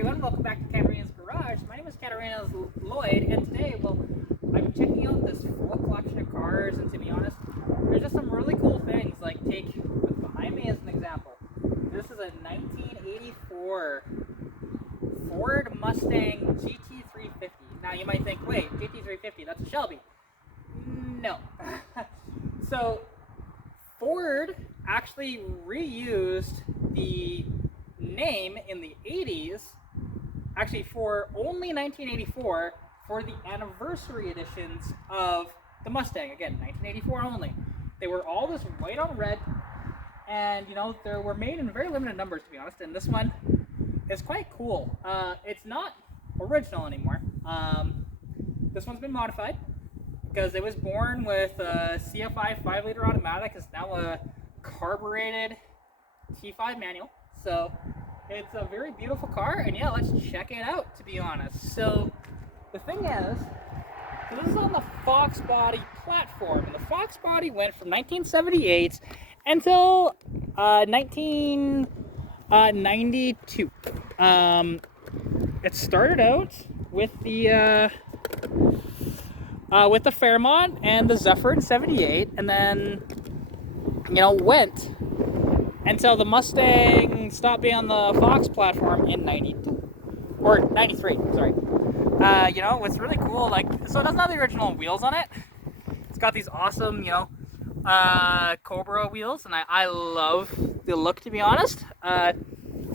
everyone, welcome back to Katarina's Garage. My name is Katarina Lloyd, and today, I'm checking out this full collection of cars, and to be honest, there's just some really cool things, like take what's behind me as an example. This is a 1984 Ford Mustang GT350. Now you might think, wait, GT350, that's a Shelby. No. So, Ford actually reused the name in the 80s, actually for only 1984, for the anniversary editions of the Mustang. Again, 1984 only. They were all this white on red, and you know, they were made in very limited numbers, to be honest, and this one is quite cool. It's not original anymore. This one's been modified because it was born with a CFI 5-liter automatic. It's now a carbureted T5 manual. So it's a very beautiful car, and yeah, let's check it out, to be honest. So the thing is, this is on the foxbody platform, and the foxbody went from 1978 until 1992. It started out with the Fairmont and the Zephyr in 78, and then, you know, went until the Mustang stopped being on the Fox platform in 92, or 93, sorry. You know, what's really cool, like, so it doesn't have the original wheels on it. It's got these awesome, you know, Cobra wheels, and I love the look, to be honest. A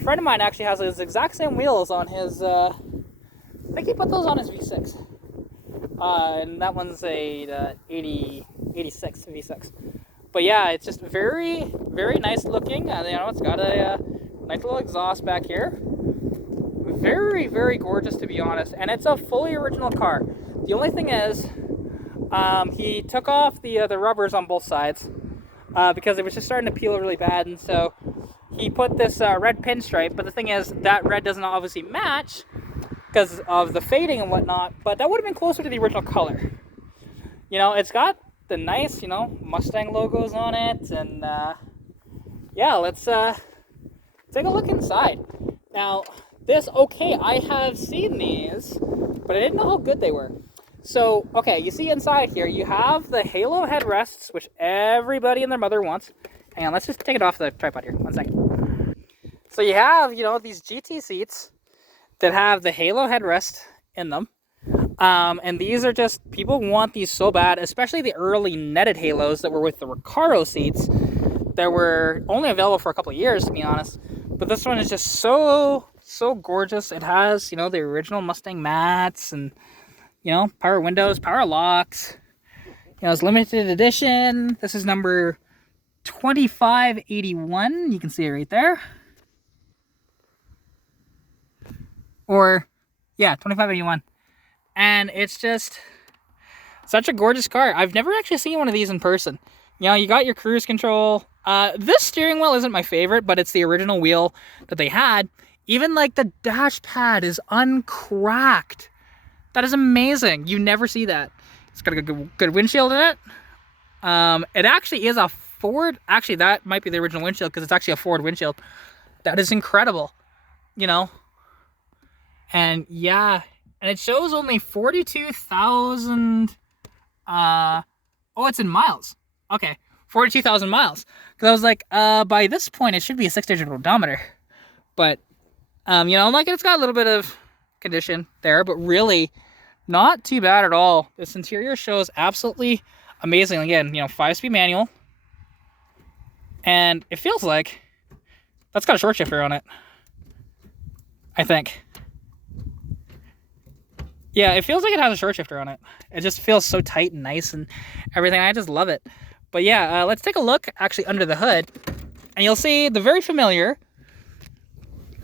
friend of mine actually has his exact same wheels on his, I think he put those on his V6. And that one's a 86 V6. But yeah, it's just very, very nice looking. You know, it's got a nice little exhaust back here. Very, very gorgeous, to be honest. And it's a fully original car. The only thing is, he took off the rubbers on both sides because it was just starting to peel really bad. And so he put this red pinstripe. But the thing is, that red doesn't obviously match because of the fading and whatnot. But that would have been closer to the original color. You know, it's got the nice, you know, Mustang logos on it, and yeah, let's take a look inside. Now, I have seen these, but I didn't know how good they were. So, okay, you see inside here, you have the halo headrests, which everybody and their mother wants. Hang on, let's just take it off the tripod here, 1 second. So you have, you know, these GT seats that have the halo headrest in them. And these are just, people want these so bad, especially the early netted halos that were with the Recaro seats that were only available for a couple of years, to be honest. But this one is just so gorgeous. It has, you know, the original Mustang mats and, you know, power windows, power locks. You know, it's limited edition. This is number 2581. You can see it right there. Or, yeah, 2581. And it's just such a gorgeous car. I've never actually seen one of these in person. You know, you got your cruise control. This steering wheel isn't my favorite, but it's the original wheel that they had. Even like the dash pad is uncracked. That is amazing. You never see that. It's got a good windshield in it. It actually is a Ford. Actually, that might be the original windshield because it's actually a Ford windshield. That is incredible. You know. And yeah. And it shows only 42,000, oh, it's in miles. Okay, 42,000 miles. Because I was like, by this point, it should be a 6-digit odometer. But, you know, like, it's got a little bit of condition there, but really not too bad at all. This interior shows absolutely amazing. Again, you know, 5-speed manual. And it feels like that's got a short shifter on it, I think. Yeah, it feels like it has a short shifter on it. It just feels so tight and nice and everything. I just love it. But yeah, let's take a look actually under the hood. And you'll see the very familiar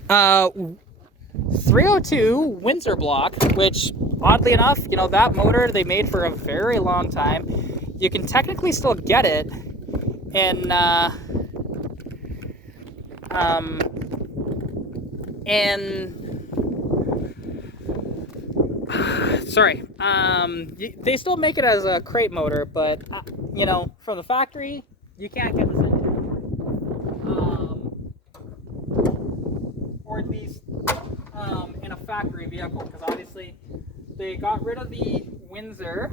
302 Windsor block, which oddly enough, you know, that motor they made for a very long time. You can technically still get it in sorry, they still make it as a crate motor, but you know, from the factory you can't get this engine. Or at least factory vehicle, because obviously they got rid of the Windsor,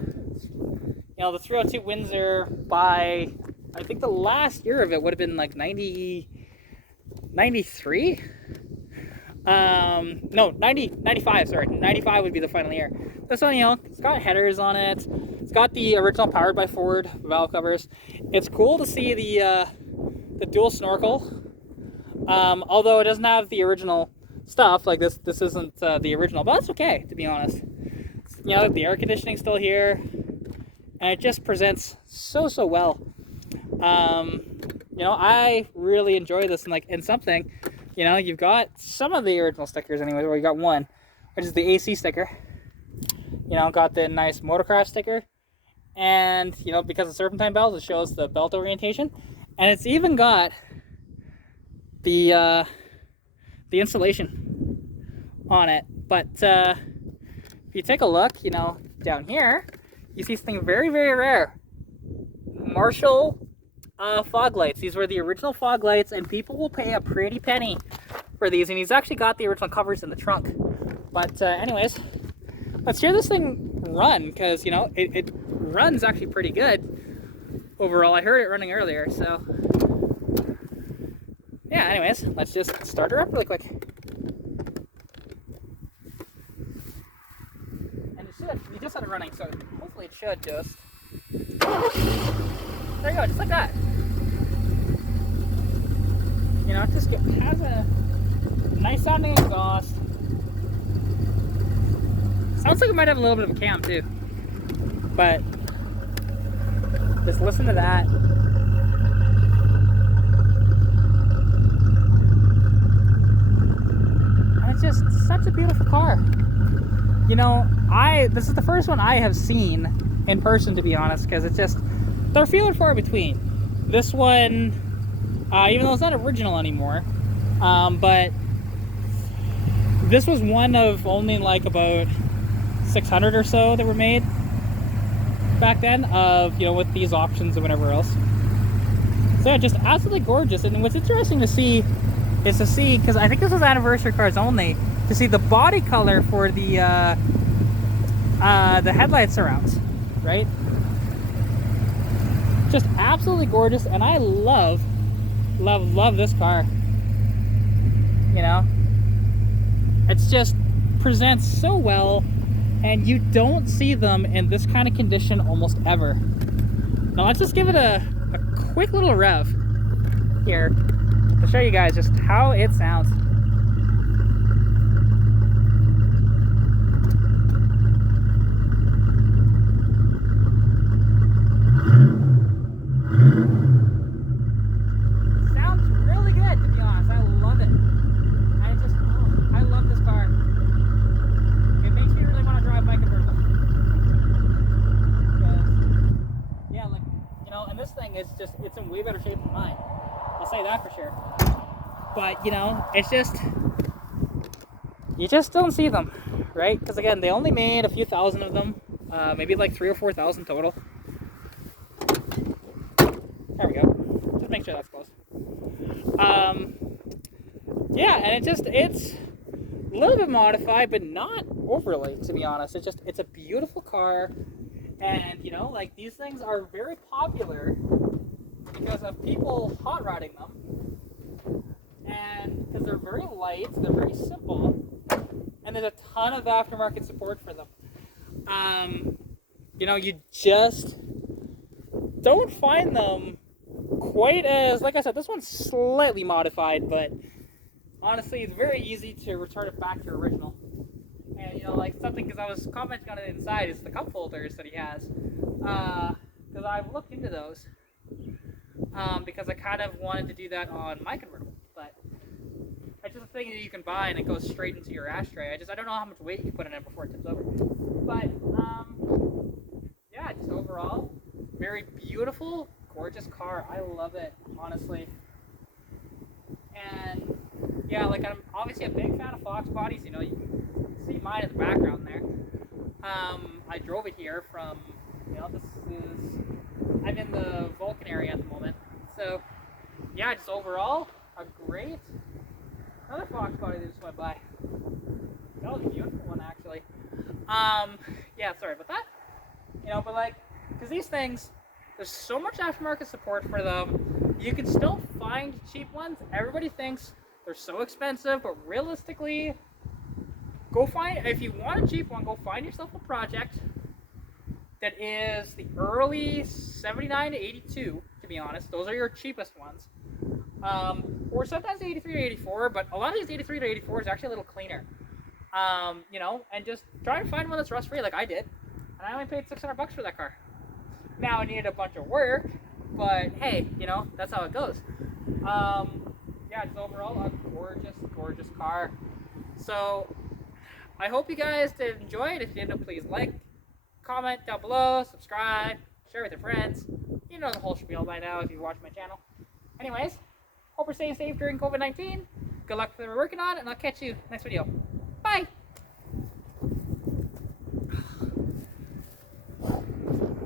you know, the 302 Windsor by, I think the last year of it would have been like 93? No, 95, sorry. 95 would be the final year. This one, you know, it's got headers on it. It's got the original powered by Ford valve covers. It's cool to see the dual snorkel. Although it doesn't have the original stuff, like this isn't the original, but that's okay, to be honest. You know, the air conditioning's still here, and it just presents so well. You know, I really enjoy this, and like in something, you know, you've got some of the original stickers anyway, or you got one, which is the AC sticker. You know, got the nice motocross sticker, and you know, because of serpentine belts, it shows the belt orientation, and it's even got the installation on it. But if you take a look, you know, down here, you see something very rare. Marshall fog lights. These were the original fog lights, and people will pay a pretty penny for these, and he's actually got the original covers in the trunk. But anyways, let's hear this thing run, because you know, it runs actually pretty good overall. I heard it running earlier, so yeah, anyways, let's just start her up really quick. And it should, you just had it running, so hopefully it should just, there you go, just like that. You know, it just has a nice sounding exhaust. Sounds like it might have a little bit of a cam too. But just listen to that. And it's just such a beautiful car. You know, this is the first one I have seen in person, to be honest, because it's just, they're few and far between. This one, even though it's not original anymore, but this was one of only like about 600 or so that were made back then, of, you know, with these options and whatever else. So yeah, just absolutely gorgeous. And what's interesting to see is because I think this was anniversary cars only, to see the body color for the headlight surrounds, right? Just absolutely gorgeous, and I love this car. You know, it's just presents so well, and you don't see them in this kind of condition almost ever. Now let's just give it a quick little rev here to show you guys just how it sounds. It's in way better shape than mine. I'll say that for sure. But, you know, it's just, you just don't see them, right? Because again, they only made a few thousand of them, maybe like 3,000 or 4,000 total. There we go. Just make sure that's close. Yeah, and it's a little bit modified, but not overly, to be honest. It's a beautiful car, and you know, like, these things are very popular because of people hot rodding them, and because they're very light, they're very simple, and there's a ton of aftermarket support for them. You know, you just don't find them quite as, like I said, this one's slightly modified, but honestly, it's very easy to return it back to original. And you know, like something, because I was commenting on it inside, is the cup holders that he has, because I've looked into those. Because I kind of wanted to do that on my convertible, but it's just a thing that you can buy and it goes straight into your ashtray. I don't know how much weight you put in it before it tips over. But yeah, just overall, very beautiful, gorgeous car. I love it, honestly. And yeah, like, I'm obviously a big fan of fox bodies. You know, you can see mine in the background there. I drove it here from, you know, I'm in the Vulcan area at the moment. So, yeah, just overall, another fox body that just went by. That was a beautiful one, actually. Yeah, sorry about that. You know, but like, because these things, there's so much aftermarket support for them. You can still find cheap ones. Everybody thinks they're so expensive, but realistically, go find, if you want a cheap one, go find yourself a project that is the early 79 to 82, to be honest. Those are your cheapest ones. Or sometimes 83 to 84, but a lot of these 83 to 84 is actually a little cleaner. You know, and just try to find one that's rust free like I did. And I only paid 600 bucks for that car. Now it needed a bunch of work, but hey, you know, that's how it goes. Yeah, just overall a gorgeous, gorgeous car. So I hope you guys did enjoy it. If you did, please like, comment down below, subscribe, share with your friends. You know the whole spiel by now if you watch my channel. Anyways, hope you're staying safe during COVID-19. Good luck with what we're working on, and I'll catch you next video. Bye!